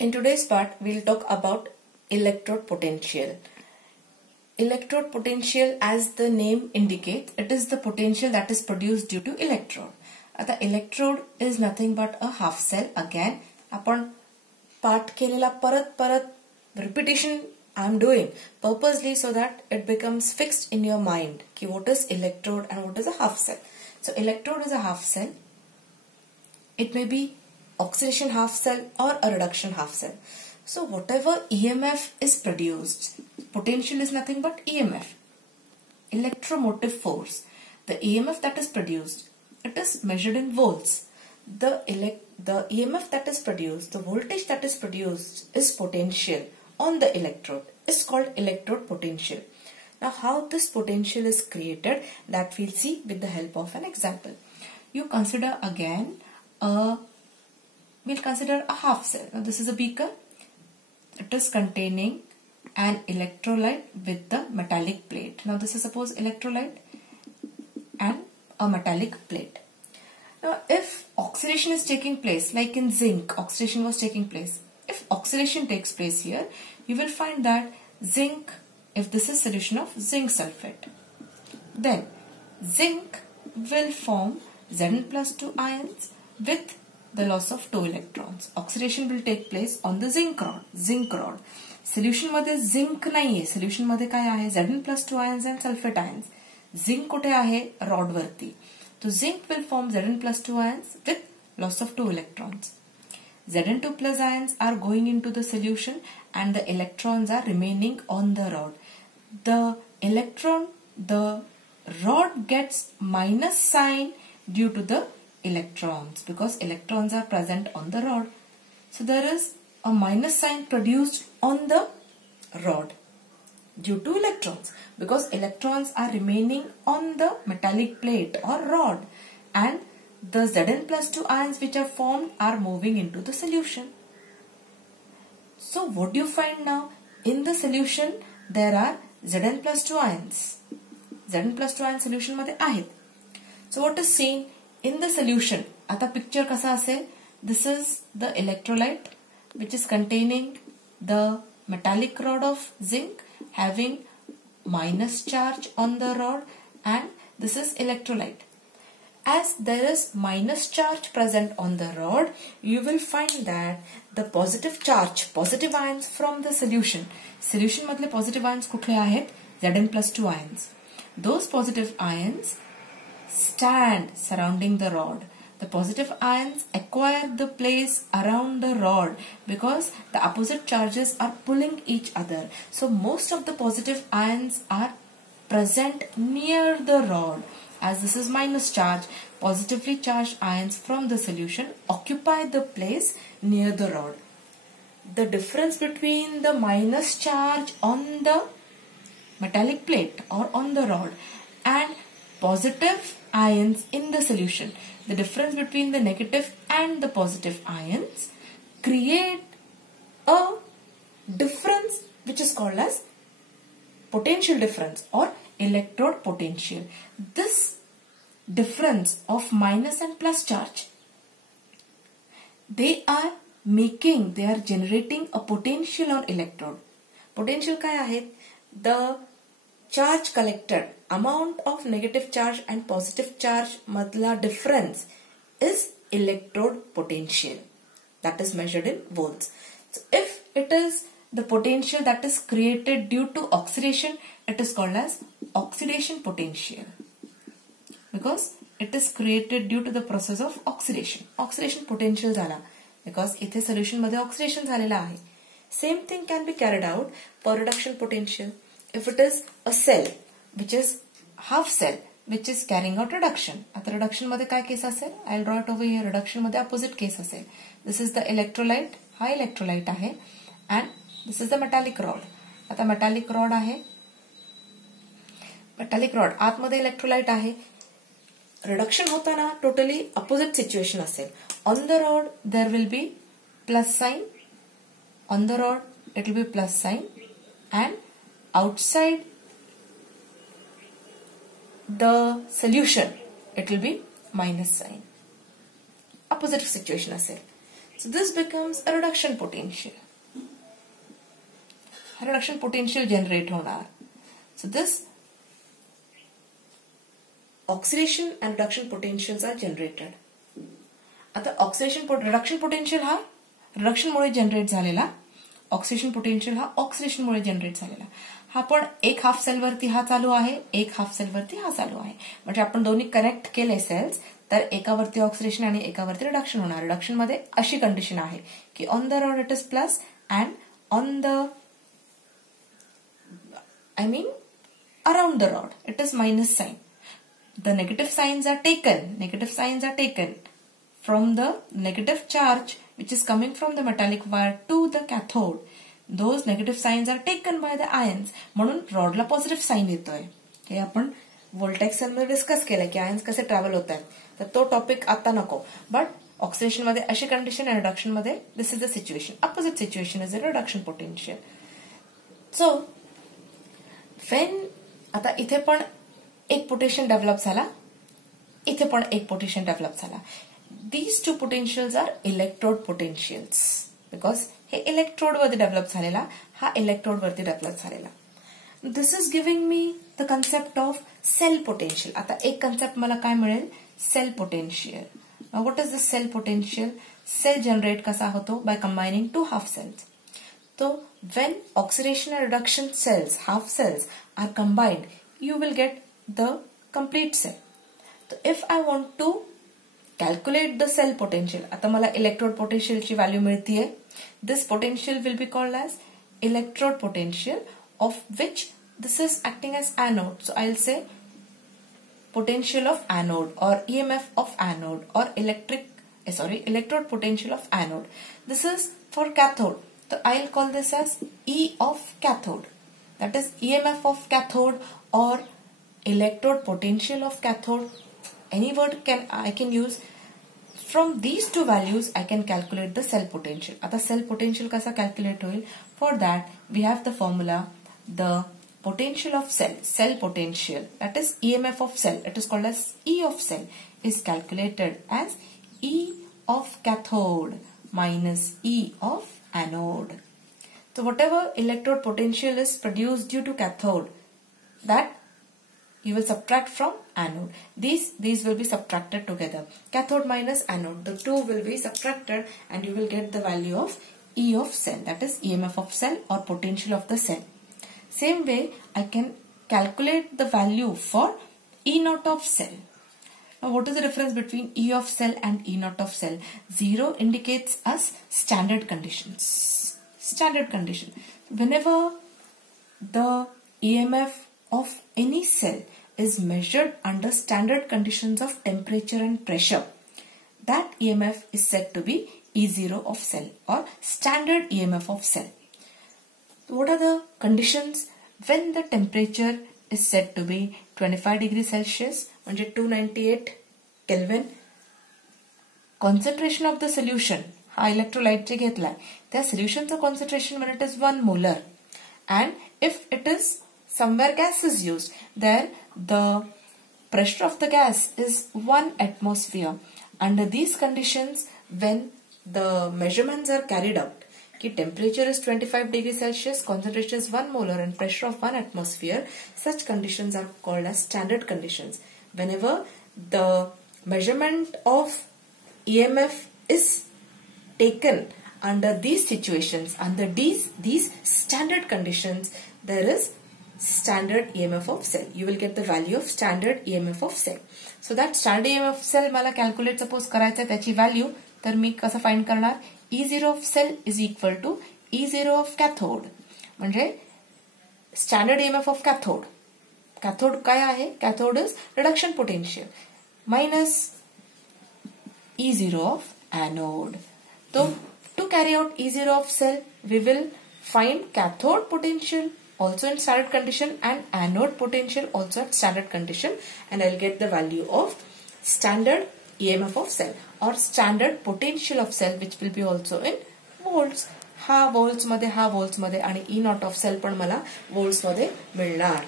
In today's part, we'll talk about electrode potential. Electrode potential, as the name indicates, it is the potential that is produced due to electrode. The electrode is nothing but a half cell. Again, आपण part केलेला परत repetition I am doing purposely so that it becomes fixed in your mind कि what is electrode and what is a half cell. So electrode is a half cell. It may be oxidation half cell or a reduction half cell. So whatever EMF is produced, potential is nothing but EMF, electromotive force. The EMF that is produced, it is measured in volts. The EMF that is produced, the voltage that is produced is potential on the electrode, is called electrode potential. Now how this potential is created, that we'll see with the help of an example. You consider again we'll consider a half cell. Now this is a beaker. It is containing an electrolyte with the metallic plate. Now this is suppose electrolyte and a metallic plate. Now if oxidation is taking place, like in zinc, oxidation was taking place. If oxidation takes place here, you will find that zinc, if this is solution of zinc sulfate, then zinc will form Zn+2 ions with the loss of 2 electrons. Oxidation will take place on the zinc rod. Solution मध्ये zinc नाहीये. Solution मध्ये काय आहे? Zn+2 ions and sulfate ions. Zinc कुठे आहे? Rod वरती. So zinc will form Zn+2 ions with loss of 2 electrons. Zn2+ ions are going into the solution and the electrons are remaining on the rod. The rod gets minus sign due to the electrons, because electrons are present on the rod. So there is a minus sign produced on the rod due to electrons, because electrons are remaining on the metallic plate or rod, and the Zn+2 ions which are formed are moving into the solution. So what do you find now? In the solution there are Zn+2 ions. Zn+2 ions solution मध्ये आहेत. So what is seen in the solution? आता picture कसा असेल? This is the electrolyte which is containing the metallic rod of zinc having minus charge on the rod, and this is electrolyte. As there is minus charge present on the rod, you will find that the positive charge, positive ions from the solution मधले positive ions कुठले आहेत? Zn+2 ions. Those positive ions stand surrounding the rod. The positive ions acquire the place around the rod because the opposite charges are pulling each other. So most of the positive ions are present near the rod. As this is minus charge, positively charged ions from the solution occupy the place near the rod. The difference between the minus charge on the metallic plate or on the rod and positive ions in the solution, the difference between the negative and the positive ions create a difference which is called as potential difference or electrode potential. This difference of minus and plus charge, they are generating a potential on electrode. Potential काय आहे? The charge collected, amount of negative charge and positive charge madla difference is electrode potential, that is measured in volts. So if it is the potential that is created due to oxidation, it is called as oxidation potential, because it is created due to the process of oxidation. Oxidation potential झाला because इथे solution मध्ये oxidation झालेला आहे. Same thing can be carried out for reduction potential. If it is a cell which is half cell which is carrying out reduction, आता reduction मध्ये काय case असेल? I'll draw it over here. Reduction मध्ये opposite case असेल. This is the electrolyte, हा electrolyte आहे, and this is the metallic rod. आता metallic rod आहे, metallic rod आतमध्ये electrolyte आहे. Reduction होताना totally opposite situation असेल. On the rod there will be plus sign. On the rod it will be plus sign, and outside the solution it will be minus sign. Opposite situation असेल. So this becomes a reduction potential. A reduction potential generate होणार. So this oxidation and reduction potentials are generated. आता reduction potential हा reduction मुळे generate झालेला, oxidation potential हा oxidation मुळे generate झालेला. हा पण एक हाफ सेल वरती हा चालू आहे, एक हाफ सेल वरती हा चालू आहे. म्हणजे आपण दोन्ही कनेक्ट केले सेल्स तर एकावरती ऑक्सिडेशन आणि एकावरती रिडक्शन होणार. रिडक्शन मध्ये अशी कंडिशन आहे की on the rod it is plus and on the around the rod it is minus sign. The negative signs are taken from the negative charge which is coming from the metallic wire to the cathode. Those negative signs are taken by the ions. म्हणून रॉडला positive sign येतोय. हे आपण व्होल्टेक्स मध्ये discuss केलं की ions कसे travel होत आहेत. तर तो टॉपिक आता नको. बट ऑक्सिडेशन मध्ये अशी कंडिशन आणि रिडक्शन मध्ये this is the situation. Opposite situation is a reduction potential. So when आता इथे पण एक पोटेन्शियल डेव्हलप झाला, इथे पण एक पोटेन्शियल डेव्हलप झाला. These two potentials are electrode potentials because हे इलेक्ट्रोड वरती डेव्हलप झालेला, हा इलेक्ट्रोड वरती डेव्हलप झालेला. This is giving me the concept of cell potential. आता एक कन्सेप्ट मला काय मिळेल, cell potential. What is the cell potential? Cell generate कसा होतो? By combining two half cells. So when oxidation and reduction cells, half cells are combined, you will get the complete cell. So if I want to calculate the cell potential, आता मला electrode potential ची value मिळतीये. This potential will be called as electrode potential, of which this is acting as anode. So I'll say potential of anode or EMF of anode or electrode potential of anode. This is for cathode. So I'll call this as E of cathode. That is EMF of cathode or electrode potential of cathode. Any word I can use. From these two values I can calculate the cell potential. आता cell potential कसा calculate होईल? For that we have the formula, the potential of cell potential, that is EMF of cell, it is called as E of cell, is calculated as E of cathode minus E of anode. So whatever electrode potential is produced due to cathode, that you will subtract from anode. These will be subtracted together. Cathode minus anode, the two will be subtracted and you will get the value of E of cell, that is EMF of cell or potential of the cell. Same way I can calculate the value for E naught of cell. Now what is the difference between E of cell and E naught of cell? 0 indicates us standard conditions. Standard condition. Whenever the EMF of any cell is measured under standard conditions of temperature and pressure, that EMF is said to be E0 of cell or standard EMF of cell. So what are the conditions when the temperature is said to be 25 degrees Celsius, म्हणजे 298 Kelvin. Concentration of the solution, हा electrolyte चे घेतलाय, त्या solution चा concentration when it is 1 molar, and if it is somewhere gas is used, there the pressure of the gas is 1 atmosphere. Under these conditions, when the measurements are carried out, कि temperature is 25 degrees Celsius, concentration is 1 molar and pressure of 1 atmosphere, such conditions are called as standard conditions. Whenever the measurement of EMF is taken under these situations, under these standard conditions, there is standard EMF of cell. You will get the value of standard EMF of cell. So that standard EMF of cell मला calculate suppose करायचं आहे, त्याची value तर मी कसं find करणार? E0 of cell is equal to E0 of cathode. म्हणजे standard EMF of cathode. Cathode काय आहे? Cathode is reduction potential minus E0 of anode. So to carry out E0 of cell, we will find cathode potential also in standard condition and anode potential also at standard condition, and I'll get the value of standard EMF of cell or standard potential of cell, which will be also in volts. हा volts मध्ये आणि E naught of cell पण मला volts मध्ये मिळणार.